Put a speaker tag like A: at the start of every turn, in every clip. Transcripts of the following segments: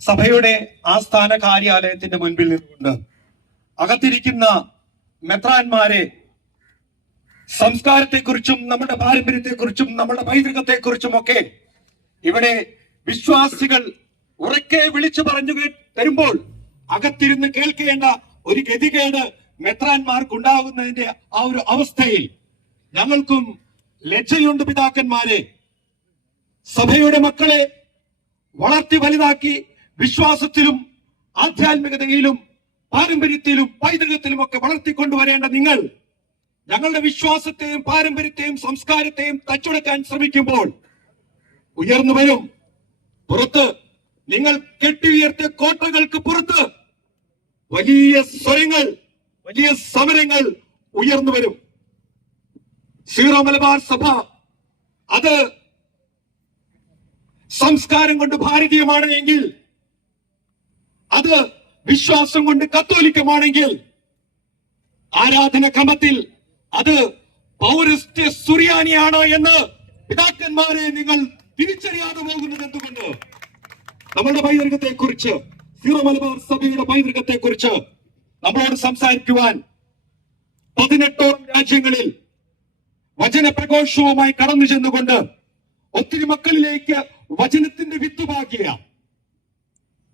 A: സഭയുടെ ആസ്ഥാന കാര്യാലയത്തിന്റെ മുൻപിൽ നിന്നുകൊണ്ട് അകത്തിരിക്കുന്ന മെത്രാന്മാരെ സംസ്കാരത്തെക്കുറിച്ചും നമ്മുടെ പാരമ്പര്യത്തെക്കുറിച്ചും നമ്മുടെ പൈതൃകത്തെക്കുറിച്ചും ഒക്കെ ഇവിടെ വിശ്വാസികൾ ഉറക്കെ വിളിച്ചു പറഞ്ഞു തരുമ്പോൾ അകത്തിരുന്ന് കേൾക്കേണ്ട ഒരു ഗതികേട് മെത്രാന്മാർക്കുണ്ടാകുന്നതിന്റെ ആ ഒരു അവസ്ഥയിൽ ഞങ്ങൾക്കും ലജ്ജയുണ്ട് പിതാക്കന്മാരെ. സഭയുടെ മക്കളെ വളർത്തി വലുതാക്കി വിശ്വാസത്തിലും ആധ്യാത്മികതയിലും പാരമ്പര്യത്തിലും പൈതൃകത്തിലും ഒക്കെ വളർത്തിക്കൊണ്ടുവരേണ്ട നിങ്ങൾ ഞങ്ങളുടെ വിശ്വാസത്തെയും പാരമ്പര്യത്തെയും സംസ്കാരത്തെയും തച്ചുടക്കാൻ ശ്രമിക്കുമ്പോൾ ഉയർന്നു വരും. പുറത്ത് നിങ്ങൾ കെട്ടി കെട്ടിയുയർത്തിയ കോട്ടകൾക്ക് പുറത്ത് വലിയ സ്വരങ്ങൾ വലിയ സമരങ്ങൾ ഉയർന്നു വരും. സീറോ മലബാർ സഭ അത് സംസ്കാരം കൊണ്ട് ഭാരതീയമാണ് എങ്കിൽ അത് വിശ്വാസം കൊണ്ട് കത്തോലിക്കമാണെങ്കിൽ ആരാധന ക്രമത്തിൽ അത് പൗരസ്ത്യ സുറിയാനിയാണ് എന്ന് പിതാക്കന്മാരെ നിങ്ങൾ തിരിച്ചറിയാതെ പോകുന്നത് എന്തുകൊണ്ട്? നമ്മുടെ പൈതൃകത്തെ കുറിച്ച് സീറോ മലബാർ സഭയുടെ പൈതൃകത്തെ കുറിച്ച് നമ്മളോട് സംസാരിക്കുവാൻ പതിനെട്ടോളം രാജ്യങ്ങളിൽ വചനപ്രഘോഷവുമായി കടന്നു ചെന്നുകൊണ്ട് ഒത്തിരി മക്കളിലേക്ക് വചനത്തിന്റെ വിത്തുപാകിയ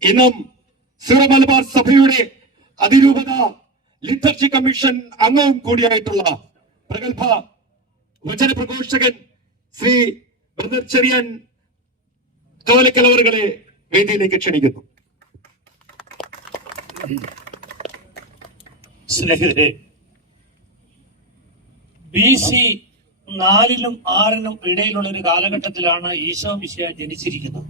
A: ഇന്നും സീറോ മലബാർ സഭയുടെ അതിരൂപത ലിറ്റർജി കമ്മീഷൻ അംഗവും കൂടിയായിട്ടുള്ള പ്രഗത്ഭ വചന പ്രഘോഷകൻ ശ്രീ ബ്രദർ ചെറിയൻ കോലക്കലവറുകളെ വേദിയിലേക്ക് ക്ഷണിക്കുന്നു.
B: സ്നേഹിതരെ ബി സി നാലിനും ആറിനും ഇടയിലുള്ള ഒരു കാലഘട്ടത്തിലാണ് ഈശോ മിശിഹ ജനിച്ചിരിക്കുന്നത്.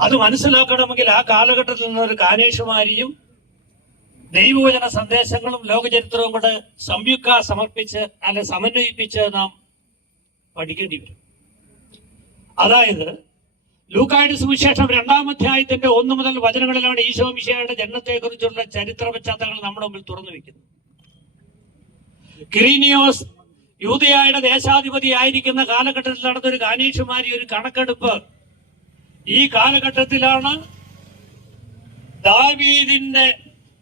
B: അത് മനസ്സിലാക്കണമെങ്കിൽ ആ കാലഘട്ടത്തിൽ നിന്ന് ഒരു കാനേഷുമാരിയും ദൈവവചന സന്ദേശങ്ങളും ലോകചരിത്രവും കൂടെ സംയുക്ത സമർപ്പിച്ച് അല്ലെ സമന്വയിപ്പിച്ച് നാം പഠിക്കേണ്ടി വരും. അതായത് ലൂക്കായുടെ സുവിശേഷം രണ്ടാം അധ്യായത്തിന്റെ ഒന്ന് മുതൽ വചനങ്ങളിലാണ് ഈശോ മിശിഹയുടെ ജന്മത്തെക്കുറിച്ചുള്ള ചരിത്ര പശ്ചാത്തലങ്ങൾ നമ്മുടെ മുമ്പിൽ തുറന്നു വെക്കുന്നത്. കിരീനിയോസ് യൂതയായുടെ ദേശാധിപതി ആയിരിക്കുന്ന കാലഘട്ടത്തിൽ നടന്നൊരു കാനീഷുമാരി ഒരു കണക്കെടുപ്പ് ഈ കാലഘട്ടത്തിലാണ് ദാവീദിന്റെ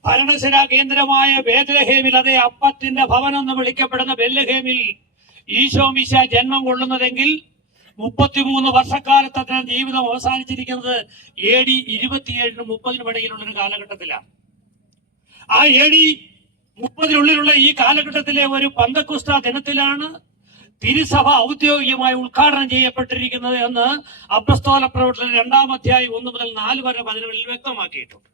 B: ഭരണശില കേന്ദ്രമായ ബേദ്ലഹേമിൽ അതേ അപ്പത്തിന്റെ ഭവനം എന്ന് വിളിക്കപ്പെടുന്ന ബെല്ലഹേമിൽ ഈശോ മിശ ജന്മം കൊള്ളുന്നതെങ്കിൽ മുപ്പത്തിമൂന്ന് വർഷക്കാലത്ത് അദ്ദേഹം ജീവിതം അവസാനിച്ചിരിക്കുന്നത് എ ഡി ഇരുപത്തിയേഴിനും മുപ്പതിനും ഇടയിലുള്ള ഒരു കാലഘട്ടത്തിലാണ്. ആ എ ഡി മുപ്പതിനുള്ളിലുള്ള ഈ കാലഘട്ടത്തിലെ ഒരു പന്തക്കുസ്ത ദിനത്തിലാണ് തിരുസഭ ഔദ്യോഗികമായി ഉദ്ഘാടനം ചെയ്യപ്പെട്ടിരിക്കുന്നത് എന്ന് അപ്രസ്തോല പ്രവർത്തനം രണ്ടാം അധ്യായം ഒന്ന് മുതൽ നാല് വരെ പതിനുകളിൽ വ്യക്തമാക്കിയിട്ടുണ്ട്.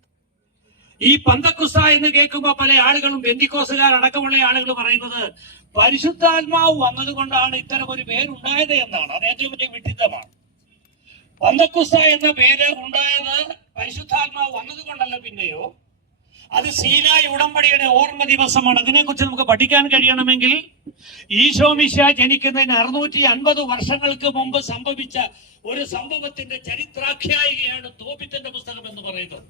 B: ഈ പന്തക്കുസ്ത എന്ന് കേൾക്കുമ്പോൾ പല ആളുകളും ബന്ദിക്കോസുകാർ അടക്കമുള്ള ആളുകൾ പറയുന്നത് പരിശുദ്ധാത്മാവ് വന്നതുകൊണ്ടാണ് ഇത്തരം ഒരു പേരുണ്ടായത് എന്നാണ്. അത് ഏറ്റവും വലിയ വിഡിത്തമാണ്. പന്തക്കുസ്ത എന്ന പേര് ഉണ്ടായത് പരിശുദ്ധാത്മാവ് വന്നതുകൊണ്ടല്ല പിന്നെയോ? അത് സീനായ ഉടമ്പടിയുടെ ഓർമ്മ ദിവസമാണ്. അതിനെക്കുറിച്ച് നമുക്ക് പഠിക്കാൻ കഴിയണമെങ്കിൽ ഈശോ മിശ ജനിക്കുന്നതിന് അറുന്നൂറ്റി അൻപത് വർഷങ്ങൾക്ക് മുമ്പ് സംഭവിച്ച ഒരു സംഭവത്തിന്റെ ചരിത്രാഖ്യായികയാണ് തോപിത്തിന്റെ പുസ്തകം എന്ന് പറയുന്നത്.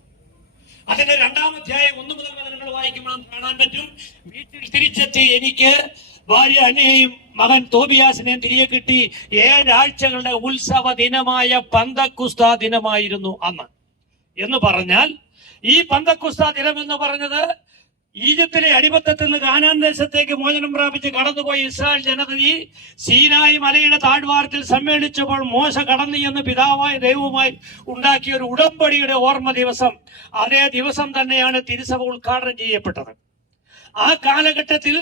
B: അതിന്റെ രണ്ടാം അധ്യായം ഒന്ന് മുതൽ നിങ്ങൾ വായിക്കുമ്പോൾ കാണാൻ പറ്റും. വീട്ടിൽ തിരിച്ചെത്തി എനിക്ക് ഭാര്യ അനയെയും മകൻ തോബിയാസിനെയും തിരികെ കിട്ടി. ഏഴാഴ്ചകളുടെ ഉത്സവ ദിനമായ പന്തക്കുസ്ത ദിനമായിരുന്നു അന്ന്. എന്ന് പറഞ്ഞാൽ ഈ പന്തക്കുസ്ത ദിനം എന്ന് പറഞ്ഞത് ഈജിപ്തിലെ അടിമത്തത്തിൽ നിന്ന് കാനാൻ ദേശത്തേക്ക് മോചനം പ്രാപിച്ച് കടന്നുപോയ ഇസ്രായേൽ ജനതയെ സീനായി മലയുടെ താഴ്വാരത്തിൽ സമ്മേളിച്ചപ്പോൾ മോശ കടന്നു എന്ന് പിതാവായ ദൈവവുമായി ഉണ്ടാക്കിയ ഒരു ഉടമ്പടിയുടെ ഓർമ്മ ദിവസം അതേ ദിവസം തന്നെയാണ് തിരുസഭ ഉദ്ഘാടനം ചെയ്യപ്പെട്ടത്. ആ കാലഘട്ടത്തിൽ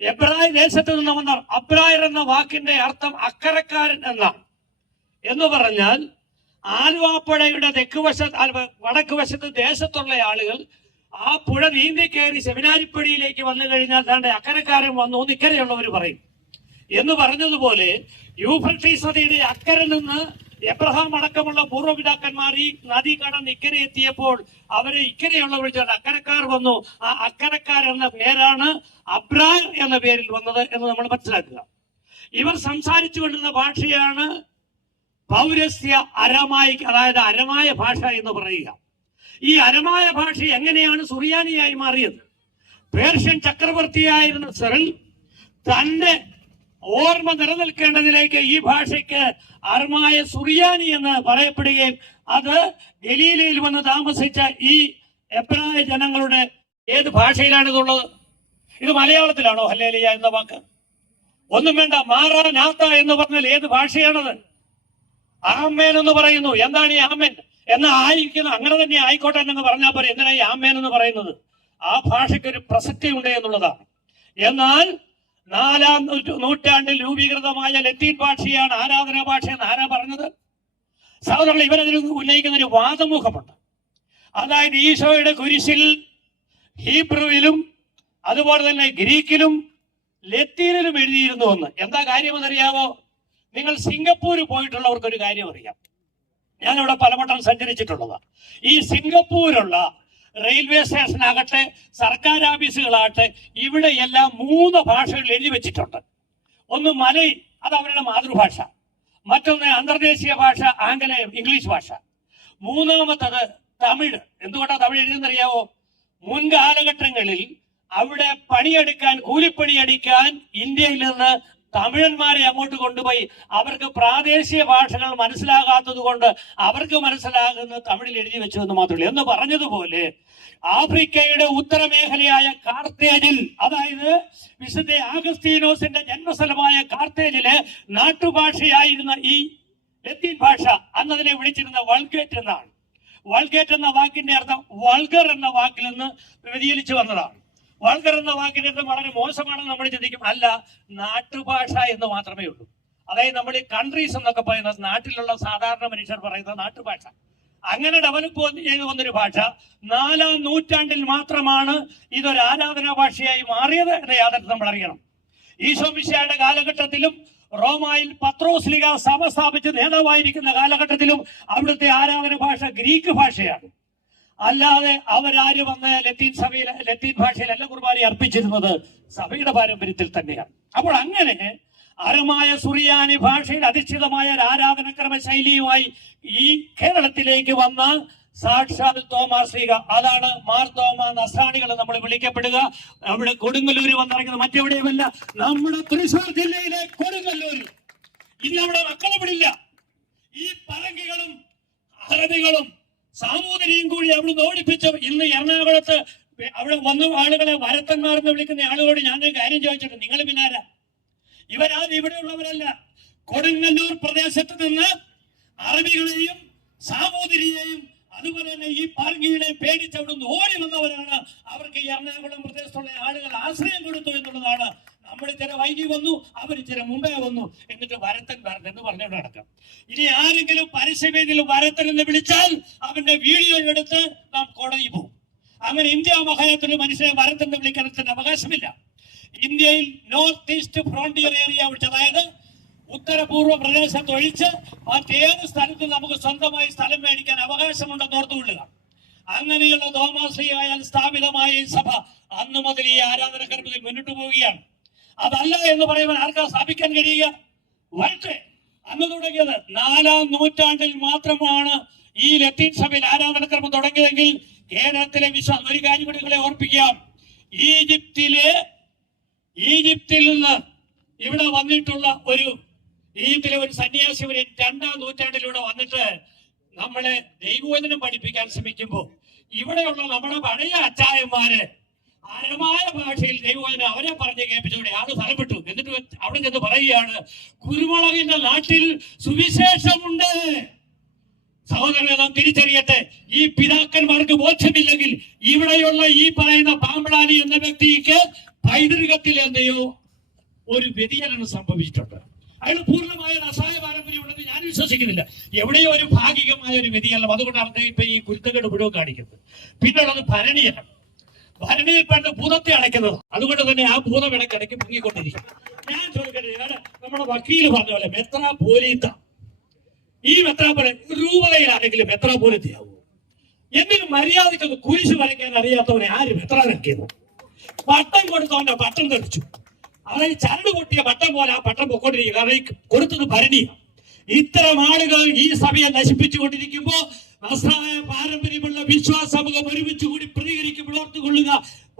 B: എബ്രായ ദേശത്ത് നിന്ന് വന്ന അബ്രായർ എന്ന വാക്കിന്റെ അർത്ഥം അക്കരക്കാരൻ എന്നാണ്. എന്ന് പറഞ്ഞാൽ ആലുവാപ്പുഴയുടെ തെക്ക് വശത്ത് വടക്ക് വശത്ത് ദേശത്തുള്ള ആളുകൾ ആ പുഴ നീന്തി കയറി സെമിനാരിപ്പടിയിലേക്ക് വന്നു കഴിഞ്ഞാൽ തന്റെ അക്കരക്കാരൻ വന്നു ഇക്കരയുള്ളവർ പറയും. എന്ന് പറഞ്ഞതുപോലെ യൂഫ്രട്ടീസ് നദിയുടെ അക്കരെ നിന്ന് എബ്രഹാം അടക്കമുള്ള പൂർവപിതാക്കന്മാർ ഈ നദി കടന്ന് ഇക്കരെ എത്തിയപ്പോൾ അവരെ ഇക്കരെയുള്ള വിളിച്ചാൽ അക്കരക്കാർ വന്നു. ആ അക്കരക്കാർ എന്ന പേരാണ് അബ്രാർ എന്ന പേരിൽ വന്നത് എന്ന് നമ്മൾ മനസ്സിലാക്കുക. ഇവർ സംസാരിച്ചു കൊണ്ടിരുന്ന ഭാഷയാണ് പൗരസ്യ അരമായി അതായത് അരമായ ഭാഷ എന്ന് പറയുക. ഈ അരമായ ഭാഷ എങ്ങനെയാണ് സുറിയാനിയായി മാറിയത്? പേർഷ്യൻ ചക്രവർത്തിയായിരുന്ന സെറൽ തന്റെ ഓർമ്മ നിലനിൽക്കേണ്ടതിലേക്ക് ഈ ഭാഷയ്ക്ക് അർമായ സുറിയാനി എന്ന് പറയപ്പെടുകയും അത് ഗലീലയിൽ വന്ന് താമസിച്ച ഈ എബ്രായ ജനങ്ങളുടെ ഏത് ഭാഷയിലാണ് ഇതുള്ളത്? ഇത് മലയാളത്തിലാണോ? ഹല്ലേലിയ എന്ന വാക്ക്. ഒന്നും വേണ്ട. മാറാനാത്ത എന്ന് പറഞ്ഞാൽ ഏത് ഭാഷയാണത്? ആമേൻ എന്ന് പറയുന്നു. എന്താണ് ഈ ആമേൻ? എന്ന് ആയിരിക്കുന്നു. അങ്ങനെ തന്നെ ആയിക്കോട്ടെ എന്ന് പറഞ്ഞാൽ പോരെ. എന്തിനാ ഈ ആമേൻ എന്ന് പറയുന്നത്? ആ ഭാഷയ്ക്ക് ഒരു പ്രസക്തി ഉണ്ട് എന്നുള്ളതാണ്. എന്നാൽ നാലാം നൂറ്റാണ്ടിൽ രൂപീകൃതമായ ലത്തീൻ ഭാഷയാണ് ആരാധന ഭാഷ എന്ന് ആരാ പറഞ്ഞത്? സഹോദരങ്ങൾ ഇവരതിന് ഉന്നയിക്കുന്ന ഒരു വാദമുഖമുണ്ട്. അതായത് ഈശോയുടെ കുരിശിൽ ഹീബ്രുവിലും അതുപോലെ തന്നെ ഗ്രീക്കിലും ലത്തീനിലും എഴുതിയിരുന്നു എന്ന് എന്താ കാര്യം കാര്യമെന്നറിയാമോ നിങ്ങൾ സിംഗപ്പൂർ പോയിട്ടുള്ളവർക്ക് ഒരു കാര്യം അറിയാം. ഞാനിവിടെ പലവട്ടം സഞ്ചരിച്ചിട്ടുള്ളതാണ് ഈ സിംഗപ്പൂരുള്ള റെയിൽവേ സ്റ്റേഷൻ ആകട്ടെ സർക്കാർ ഓഫീസുകളാകട്ടെ ഇവിടെ എല്ലാം മൂന്ന് ഭാഷകൾ എഴുതി വെച്ചിട്ടുണ്ട്. ഒന്ന് മലൈ അത് അവരുടെ മാതൃഭാഷ. മറ്റൊന്ന് അന്തർദേശീയ ഭാഷ ആംഗലേയം ഇംഗ്ലീഷ് ഭാഷ. മൂന്നാമത്തത് തമിഴ്. എന്തുകൊണ്ടാണ് തമിഴ് എഴുതുന്നറിയാവോ മുൻകാലഘട്ടങ്ങളിൽ അവിടെ പണിയെടുക്കാൻ കൂലിപ്പണിയെടുക്കാൻ ഇന്ത്യയിൽ നിന്ന് തമിഴന്മാരെ അങ്ങോട്ട് കൊണ്ടുപോയി. അവർക്ക് പ്രാദേശിക ഭാഷകൾ മനസ്സിലാകാത്തത് കൊണ്ട് അവർക്ക് മനസ്സിലാകുന്ന തമിഴിൽ എഴുതി വെച്ചു എന്ന് മാത്രമല്ല എന്ന് പറഞ്ഞതുപോലെ ആഫ്രിക്കയുടെ ഉത്തരമേഖലയായ കാർത്തേജിൽ അതായത് വിശുദ്ധ ആഗസ്തീനോസിന്റെ ജന്മസ്ഥലമായ കാർത്തേജിൽ നാട്ടുഭാഷയായിരുന്ന ഈ ലത്തീൻ ഭാഷ അന്നതിനെ വിളിച്ചിരുന്ന വൾഗേറ്റ് എന്നാണ്. വൾഗേറ്റ് എന്ന വാക്കിന്റെ അർത്ഥം വൾഗർ എന്ന വാക്കിൽ നിന്ന് വ്യതിചലിച്ചു വന്നതാണ്. വൾഗർ എന്ന വളരെ മോശമാണെന്ന് നമ്മൾ ചിന്തിക്കും. അല്ല നാട്ടുഭാഷ എന്ന് മാത്രമേ ഉള്ളൂ. അതായത് നമ്മൾ ഈ കൺട്രീസ് എന്നൊക്കെ പറയുന്നത് നാട്ടിലുള്ള സാധാരണ മനുഷ്യർ പറയുന്ന നാട്ടുഭാഷ. അങ്ങനെ ഡെവലപ്പ് ചെയ്തു വന്നൊരു ഭാഷ നാലാം നൂറ്റാണ്ടിൽ മാത്രമാണ് ഇതൊരു ആരാധനാ ഭാഷയായി മാറിയത് എന്ന യാഥാർത്ഥ്യം നമ്മൾ അറിയണം. ഈശോ മിശിഹായുടെ കാലഘട്ടത്തിലും റോമായിൽ പത്രോസ്ലിക സഭ സ്ഥാപിച്ച് നേതാവായിരിക്കുന്ന കാലഘട്ടത്തിലും അവിടുത്തെ ആരാധന ഭാഷ ഗ്രീക്ക് ഭാഷയാണ്. അല്ലാതെ അവരാര് വന്ന് ലത്തീൻ സഭയിൽ ലത്തീൻ ഭാഷയിലല്ല കുർബാന അർപ്പിച്ചിരുന്നത്? സഭയുടെ പാരമ്പര്യത്തിൽ തന്നെയാണ്. അപ്പോൾ അങ്ങനെ അരമായ സുറിയാനി ഭാഷയിൽ അധിഷ്ഠിതമായ ഒരു ആരാധനക്രമ ശൈലിയുമായി ഈ കേരളത്തിലേക്ക് വന്ന സാക്ഷാൽ തോമാശ്രീക അതാണ് മാർ തോമ നസ്രാണികൾ നമ്മൾ വിളിക്കപ്പെടുക. അവിടെ കൊടുങ്ങല്ലൂര് വന്നിറങ്ങുന്നത് മറ്റെവിടെയുമല്ല നമ്മുടെ തൃശ്ശൂർ ജില്ലയിലെ കൊടുങ്ങല്ലൂർ ഇന്ന് അവിടെ മക്കളെ വിടില്ല. ഈ പറങ്കികളും അറബികളും സാമൂതിരിയും കൂടി അവിടുന്ന് ഓടിപ്പിച്ചു ഇന്ന് എറണാകുളത്ത് അവിടെ വന്ന ആളുകളെ വരത്തന്മാർ എന്ന് വിളിക്കുന്ന ആളുകളോട് ഞാൻ കാര്യം ചോദിച്ചിട്ട് നിങ്ങൾ പിന്നാരാ ഇവരാരും ഇവിടെയുള്ളവരല്ല കൊടുങ്ങല്ലൂർ പ്രദേശത്ത് നിന്ന് അറബികളെയും സാമൂതിരിയെയും അതുപോലെ തന്നെ ഈ പാർങ്കികളെ പേടിച്ച് അവിടുന്ന് ഓടി വന്നവരാണ്. അവർക്ക് എറണാകുളം പ്രദേശത്തുള്ള ആളുകൾ ആശ്രയം കൊടുത്തു എന്നുള്ളതാണ് നമ്മൾ ചില വൈകി വന്നു അവർ ചില മുമ്പേ വന്നു. എന്നിട്ട് വരത്തൻ വരത്തൻ എന്ന് പറഞ്ഞുകൊണ്ട് നടക്കാം. ഇനി ആരെങ്കിലും പരസ്യവേദിയിൽ വരത്തൻ എന്ന് വിളിച്ചാൽ അവന്റെ വീഡിയോ എടുത്ത് നാം കോടതി പോകും. അങ്ങനെ ഇന്ത്യ മഹായത്തിൽ മനുഷ്യനെ വരത്തൻ എന്ന് വിളിക്കാൻ അവകാശമില്ല. ഇന്ത്യയിൽ നോർത്ത് ഈസ്റ്റ് ഫ്രോണ്ടിയർ ഏരിയ വിളിച്ച് അതായത് ഉത്തരപൂർവ പ്രദേശത്ത് ഒഴിച്ച് മറ്റേത് സ്ഥലത്ത് നമുക്ക് സ്വന്തമായി സ്ഥലം മേടിക്കാൻ അവകാശമുണ്ടെന്ന് ഓർത്തുകൊള്ളുക. അങ്ങനെയുള്ള തോമാശ്രീയായാൽ സ്ഥാപിതമായ ഈ സഭ അന്നു മുതൽ ഈ ആരാധന കർമ്മത്തിൽ മുന്നോട്ട് പോവുകയാണ്. അതല്ല എന്ന് പറയുമ്പോൾ ആർക്കാ സ്ഥാപിക്കാൻ കഴിയുക? വരട്ടെ അന്ന് തുടങ്ങിയത് നാലാം നൂറ്റാണ്ടിൽ മാത്രമാണ് ഈ ലത്തീൻ സഭയിൽ ആരാധനക്രമം തുടങ്ങിയതെങ്കിൽ കേരളത്തിലെ വിശ്വാസം ഒരു കാര്യം കൂടി നിങ്ങളെ ഓർപ്പിക്കാം. ഈജിപ്തിലെ ഈജിപ്തിൽ നിന്ന് ഇവിടെ വന്നിട്ടുള്ള ഒരു ഈജിപ്തിലെ ഒരു സന്യാസി ഒരു രണ്ടാം നൂറ്റാണ്ടിലൂടെ വന്നിട്ട് നമ്മളെ ദൈവവചനം പഠിപ്പിക്കാൻ ശ്രമിക്കുമ്പോൾ ഇവിടെയുള്ള നമ്മുടെ പഴയ അച്ചായന്മാര് അരമായ ഭാഷയിൽ ദൈവവചനം അവരെ പറഞ്ഞ് കേൾപ്പിച്ചവിടെ ആൾ സ്ഥലപ്പെട്ടു. എന്നിട്ട് അവിടെ ചെന്ന് പറയുകയാണ് കുരുമുളകിന്റെ നാട്ടിൽ സുവിശേഷമുണ്ട്. സഹോദരനെ നാം തിരിച്ചറിയട്ടെ. ഈ പിതാക്കന്മാർക്ക് ബോധ്യമില്ലെങ്കിൽ ഇവിടെയുള്ള ഈ പറയുന്ന പാമ്പളാനി എന്ന വ്യക്തിക്ക് പൈതൃകത്തിൽ എന്തെയോ ഒരു വ്യതിചലനം സംഭവിച്ചിട്ടുണ്ട്. അയാൾ പൂർണമായ രസായ പാരമ്പര്യം ഉണ്ടെന്ന് ഞാൻ വിശ്വസിക്കുന്നില്ല. എവിടെയോ ഒരു ഭാഗികമായ ഒരു വ്യതിചലനം അതുകൊണ്ടാണ് ഇപ്പൊ ഈ കുരുത്തക്കേട് മുഴുവൻ കാണിക്കുന്നത്. പിന്നുള്ളത് ഭരണിയാണ് ഭരണിയിൽ പണ്ട് ഭൂതത്തെ അടയ്ക്കുന്നത് അതുകൊണ്ട് തന്നെ ആ ഭൂതം ഇടയ്ക്കിടയ്ക്ക് പൊങ്ങിക്കൊണ്ടിരിക്കും ഞാൻ ചോദിക്കട്ടെ നമ്മുടെ വക്കീൽ പറഞ്ഞ പോലെ മെത്ര പോലീത്ത ഈ മെത്രാപോലെ രൂപതയിൽ ആരെങ്കിലും പോലീത്തയാവും എന്തിനും മര്യാദയ്ക്ക് കുരിശ് വരയ്ക്കാൻ അറിയാത്തവനെ ആര് മെത്രാനാക്കിയത് പട്ടം കൊടുത്തവന്റെ പട്ടം തെളിച്ചു അതായത് ചരട് പൊട്ടിയ പട്ടം പോലെ ആ പട്ടം ഈ കൊടുത്തത് ഭരണിയാണ് ഇത്തരം ആളുകൾ ഈ സഭയെ നശിപ്പിച്ചുകൊണ്ടിരിക്കുമ്പോ നസ്രായ പാരമ്പര്യമുള്ള വിശ്വാസ സമൂഹം ഒരുമിച്ച് കൂടി പ്രതികരിക്കുമ്പോൾ ഓർത്തുകൊള്ളുക.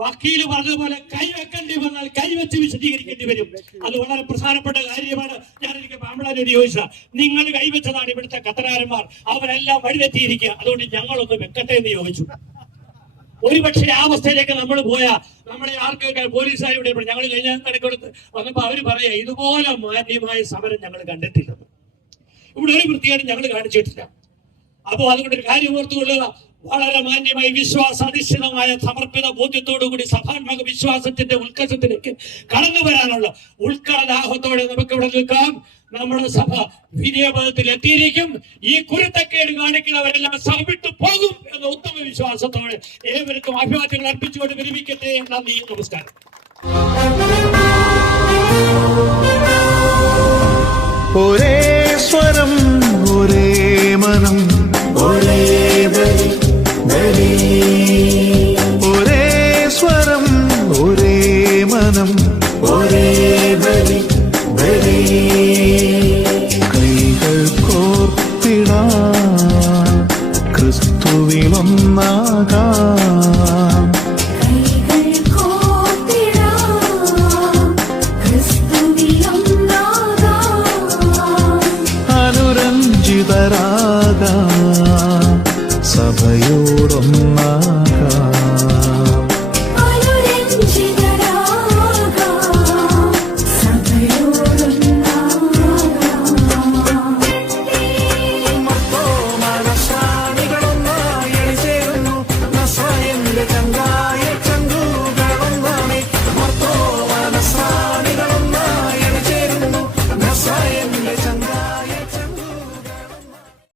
B: വക്കീൽ പറഞ്ഞതുപോലെ കൈവെക്കേണ്ടി വന്നാൽ കൈവച്ച് വിശദീകരിക്കേണ്ടി വരും. അത് വളരെ പ്രധാനപ്പെട്ട കാര്യമാണ്. ഞാൻ എനിക്ക് പാമ്പളാനോട് ചോദിച്ച നിങ്ങൾ കൈവച്ചതാണ് ഇവിടുത്തെ കത്തനാരന്മാർ. അവരെല്ലാം വഴിതെറ്റിയിരിക്കുക. അതുകൊണ്ട് ഞങ്ങളൊന്ന് വെക്കട്ടെ എന്ന് ചോദിച്ചു. ഒരുപക്ഷെ ആ അവസ്ഥയിലേക്ക് നമ്മൾ പോയാൽ നമ്മളെ ആർക്കൊക്കെ പോലീസുകാരുടെ ഞങ്ങൾ കഴിഞ്ഞ കണക്കെടുത്ത് വന്നപ്പോ അവർ പറയാ ഇതുപോലെ മാന്യമായ സമരം ഞങ്ങൾ കണ്ടിട്ടില്ല. ഇവിടെ ഒരു വൃത്തിയാണ് ഞങ്ങൾ കാണിച്ചിട്ടില്ല. അപ്പോ അതുകൊണ്ട് ഒരു കാര്യം ഓർത്തുകൊള്ളുക. വളരെ മാന്യമായി വിശ്വാസാധിഷ്ഠിതമായ സമർപ്പിത ബോധ്യത്തോടുകൂടി സഭാത്മക വിശ്വാസത്തിന്റെ ഉത്കർഷത്തിലേക്ക് കടന്നു വരാനുള്ള ഉത്കടദാഹത്തോടെ നമുക്ക് ഇവിടെ നിൽക്കാം. നമ്മുടെ സഭ വിനയപഥത്തിൽ എത്തിയിരിക്കും. ഈ കുരുത്തക്കേട് കാണിക്കുന്നവരെല്ലാം സഭ വിട്ടു പോകും എന്ന ഉത്തമ വിശ്വാസത്തോടെ ഏവർക്കും അഭിവാദ്യങ്ങൾ അർപ്പിച്ചുകൊണ്ട് വിരമിക്കട്ടെ. നന്ദി നമസ്കാരം.
C: ഒരേ ക്രിസ്തുവിലൊന്നാകാം